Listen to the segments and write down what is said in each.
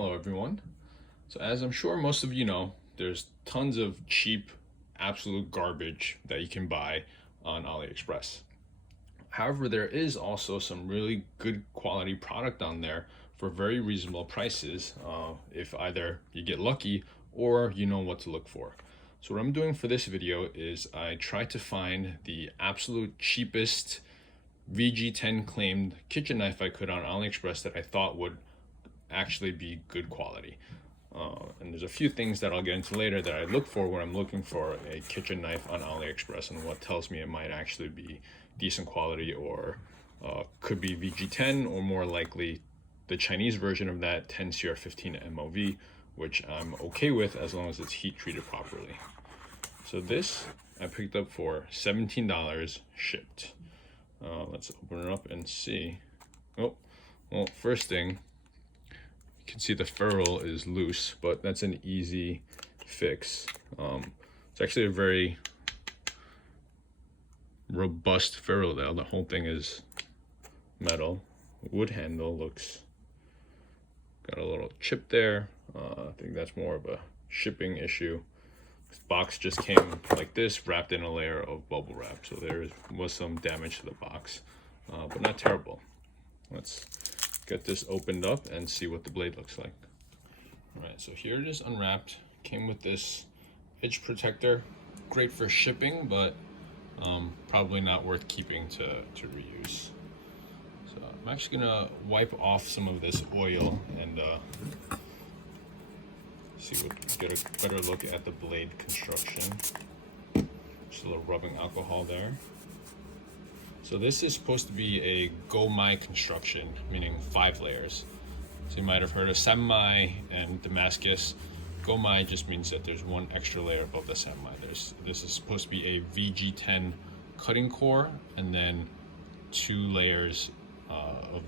Hello everyone. So as I'm sure most of you know, there's tons of cheap, absolute garbage that you can buy on AliExpress. However, there is also some really good quality product on there for very reasonable prices if either you get lucky or you know what to look for. So what I'm doing for this video is I try to find the absolute cheapest VG10 claimed kitchen knife I could on AliExpress that I thought would actually be good quality. And there's a few things that I'll get into later that I look for when I'm looking for a kitchen knife on AliExpress and what tells me it might actually be decent quality or could be VG10 or more likely the Chinese version of that 10CR15 MOV, which I'm okay with as long as it's heat treated properly. So this I picked up for $17 shipped. Let's open it up and see. Oh, well, first thing, you can see the ferrule is loose, but that's an easy fix. It's actually a very robust ferrule though. The whole thing is metal. Wood handle looks got a little chip there. I think that's more of a shipping issue. This box just came like this, wrapped in a layer of bubble wrap, so there was some damage to the box, but not terrible. Let's get this opened up and see what the blade looks like. All right, so here it is unwrapped. Came with this edge protector, great for shipping, but probably not worth keeping to reuse. So I'm actually gonna wipe off some of this oil and get a better look at the blade construction. Just a little rubbing alcohol there. So this is supposed to be a Gomai construction, meaning 5 layers. So you might have heard of Samurai and Damascus. Gomai just means that there's one extra layer above the Samurai. This is supposed to be a VG10 cutting core and then 2 layers of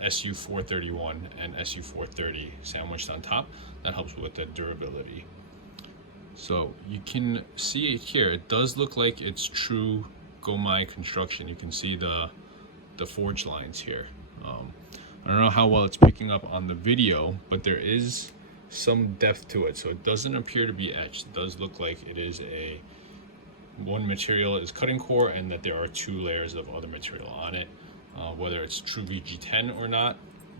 SU431 and SU430 sandwiched on top. That helps with the durability. So you can see it here. It does look like it's true Gomai construction. You can see the forge lines here. I don't know how well it's picking up on the video, but there is some depth to it, so it doesn't appear to be etched. It does look like it is one material is cutting core and that there are 2 layers of other material on it. Whether it's true VG10 or not,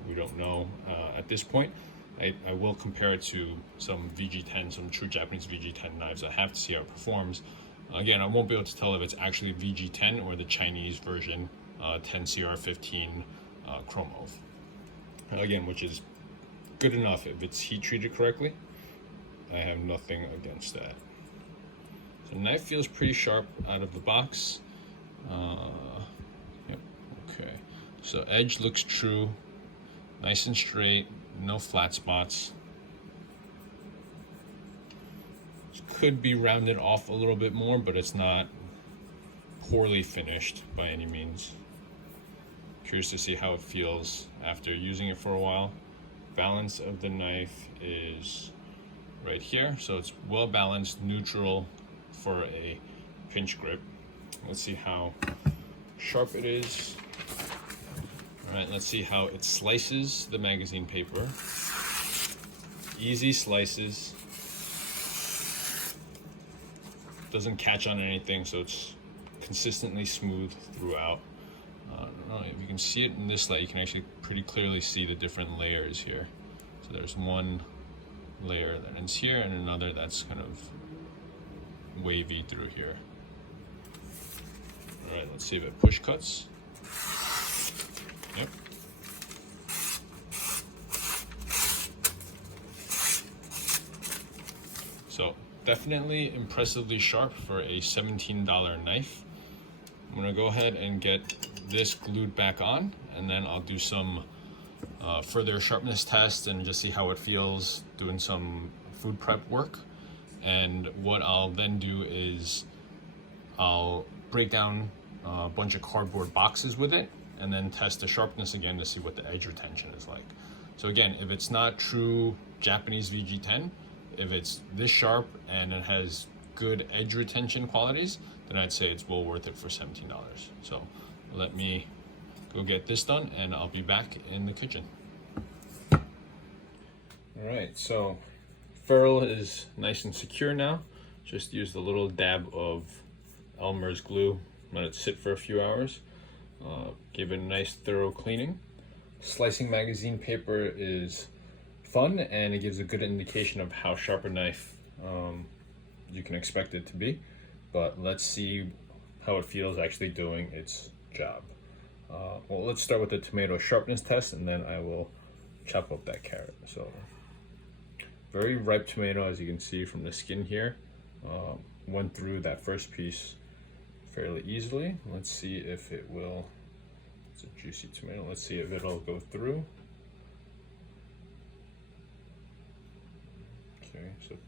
we don't know at this point. I will compare it to some VG10, some true Japanese VG10 knives. I have to see how it performs. Again, I won't be able to tell if it's actually VG10 or the Chinese version 10CR15 chrome oath. Again, which is good enough if it's heat treated correctly. I have nothing against that. So knife feels pretty sharp out of the box. Yep, okay. So edge looks true, nice and straight, no flat spots. Could be rounded off a little bit more, but it's not poorly finished by any means. Curious to see how it feels after using it for a while. Balance of the knife is right here, so it's well balanced, neutral for a pinch grip. Let's see how sharp it is. All right, let's see how it slices the magazine paper. Easy slices. Doesn't catch on anything, so it's consistently smooth throughout. I don't know if you can see it in this light. You can actually pretty clearly see the different layers here. So there's one layer that ends here and another that's kind of wavy through here. All right, let's see if it push cuts. Yep. So definitely impressively sharp for a $17 knife. I'm gonna go ahead and get this glued back on, and then I'll do some further sharpness tests and just see how it feels doing some food prep work. And what I'll then do is I'll break down a bunch of cardboard boxes with it and then test the sharpness again to see what the edge retention is like. So again, if it's not true Japanese VG10, if it's this sharp and it has good edge retention qualities, then I'd say it's well worth it for $17. So let me go get this done and I'll be back in the kitchen. All right, so ferrule is nice and secure now. Just used a little dab of Elmer's glue, let it sit for a few hours. Give it a nice thorough cleaning. Slicing magazine paper is fun, and it gives a good indication of how sharp a knife you can expect it to be. But let's see how it feels actually doing its job. Well, let's start with the tomato sharpness test, and then I will chop up that carrot. So, very ripe tomato, as you can see from the skin here. Went through that first piece fairly easily. Let's see if it will. It's a juicy tomato. Let's see if it'll go through. Okay, so it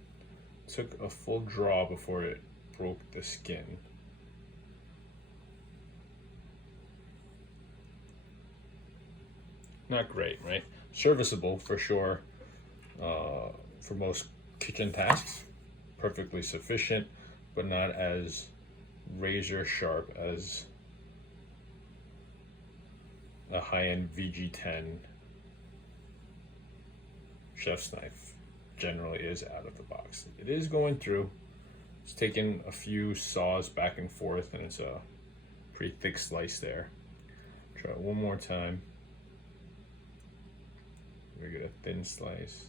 took a full draw before it broke the skin. Not great, right? Serviceable for sure for most kitchen tasks. Perfectly sufficient, but not as razor sharp as a high-end VG10 chef's knife generally is out of the box. It is going through. It's taken a few saws back and forth, and it's a pretty thick slice there. Try it one more time. We get a thin slice.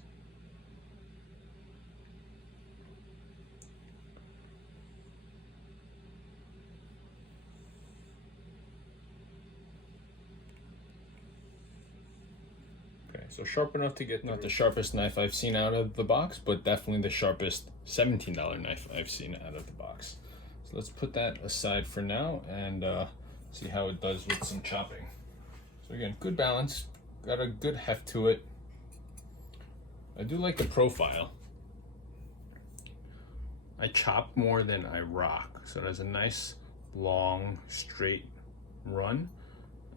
Okay, so sharp enough to get not the sharpest knife I've seen out of the box, but definitely the sharpest $17 knife I've seen out of the box. So let's put that aside for now and see how it does with some chopping. So again, good balance, got a good heft to it. I do like the profile. I chop more than I rock, so there's a nice long straight run,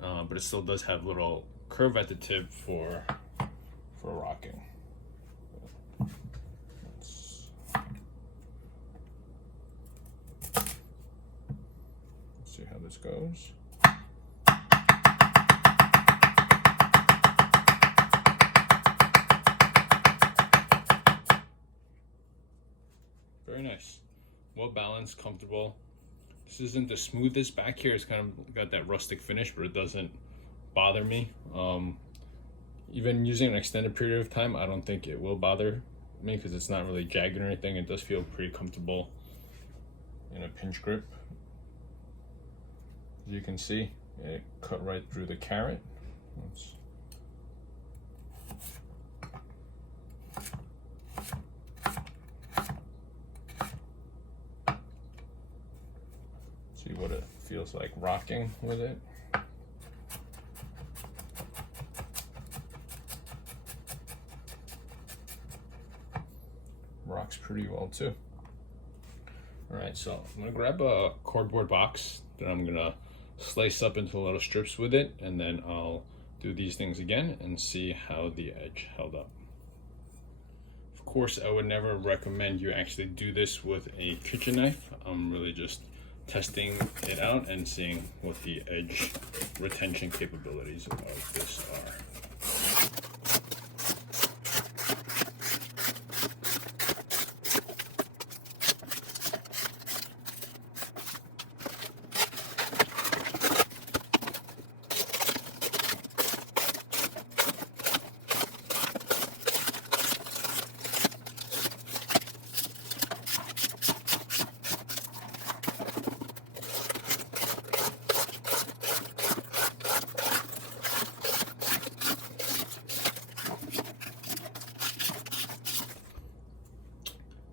but it still does have a little curve at the tip for rocking. Let's see how this goes. Very nice, well balanced, comfortable. This isn't the smoothest back here. It's kind of got that rustic finish, but it doesn't bother me. Even using an extended period of time, I don't think it will bother me because it's not really jagged or anything. It does feel pretty comfortable in a pinch grip. As you can see, it cut right through the carrot. Let's see what it feels like rocking with it. Rocks pretty well too. All right, so I'm gonna grab a cardboard box that I'm gonna slice up into little strips with it, and then I'll do these things again and see how the edge held up. Of course, I would never recommend you actually do this with a kitchen knife. I'm really just testing it out and seeing what the edge retention capabilities of this are.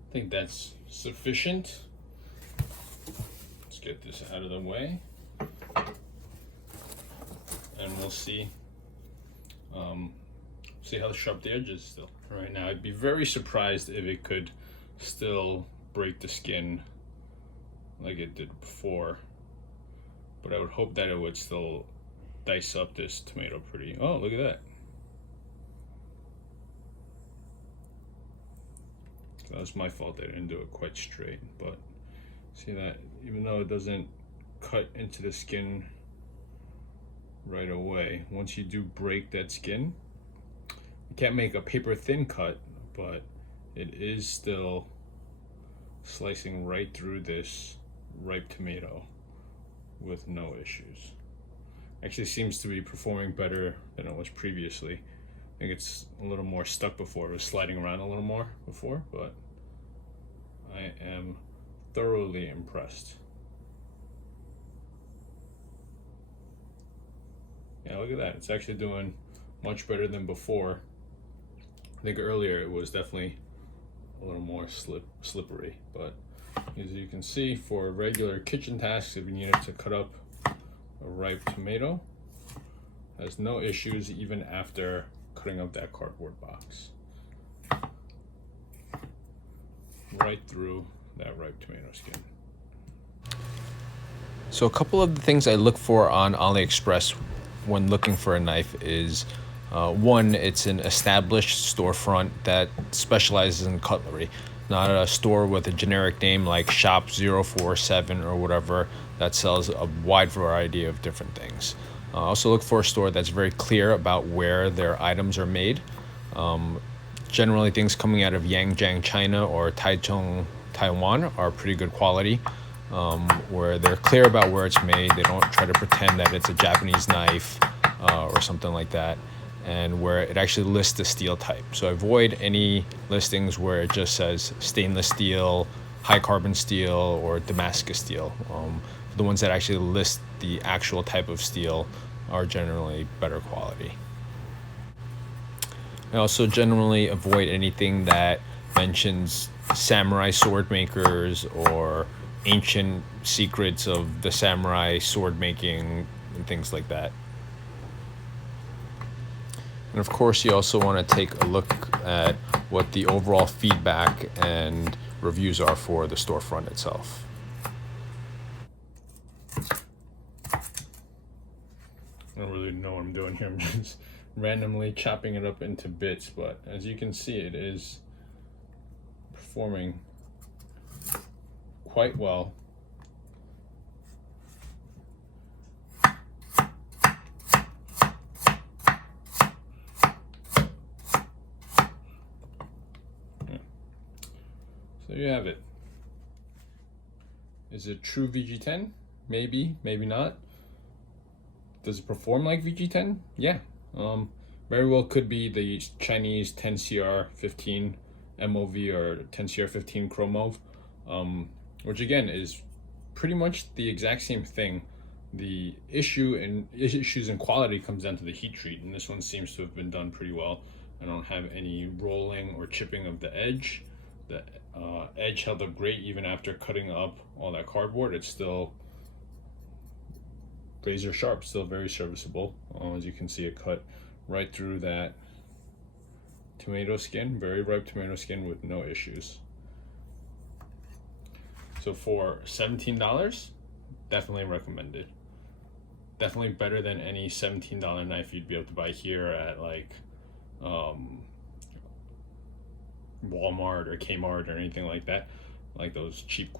I think that's sufficient. Let's get this out of the way, and we'll see how sharp the edge is still. Right now, I'd be very surprised if it could still break the skin like it did before, but I would hope that it would still dice up this tomato pretty. Oh, look at that. That was my fault. I didn't do it quite straight, but see that even though it doesn't cut into the skin right away, once you do break that skin, you can't make a paper thin cut but it is still slicing right through this ripe tomato with no issues. Actually seems to be performing better than it was previously. I think it's a little more stuck before. It was sliding around a little more before, but I am thoroughly impressed. Yeah, look at that. It's actually doing much better than before. I think earlier it was definitely a little more slippery, but as you can see, for regular kitchen tasks, if you needed to cut up a ripe tomato, has no issues even after cutting up that cardboard box. Right through that ripe tomato skin. So a couple of the things I look for on AliExpress when looking for a knife is one, it's an established storefront that specializes in cutlery, not a store with a generic name like Shop 047 or whatever that sells a wide variety of different things. Also look for a store that's very clear about where their items are made. Generally things coming out of Yangjiang, China or Taichung, Taiwan are pretty good quality, where they're clear about where it's made. They don't try to pretend that it's a Japanese knife or something like that, and where it actually lists the steel type. So avoid any listings where it just says stainless steel, high carbon steel, or Damascus steel. The ones that actually list the actual type of steel are generally better quality. I also generally avoid anything that mentions samurai sword makers or ancient secrets of the samurai sword making and things like that. And of course, you also want to take a look at what the overall feedback and reviews are for the storefront itself. I don't really know what I'm doing here. I'm just randomly chopping it up into bits, but as you can see, it is performing quite well. So there you have it. Is it true VG10? Maybe, maybe not. Does it perform like VG10? Yeah. Very well could be the Chinese 10CR15 MOV or 10CR15 Chromov, which again is pretty much the exact same thing. The issues in quality comes down to the heat treat, and this one seems to have been done pretty well. I don't have any rolling or chipping of the edge. The edge held up great even after cutting up all that cardboard. It's still razor sharp, still very serviceable. As you can see, it cut right through that tomato skin, very ripe tomato skin with no issues. So for $17, definitely recommended. Definitely better than any $17 knife you'd be able to buy here at like Walmart or Kmart or anything like that, like those cheap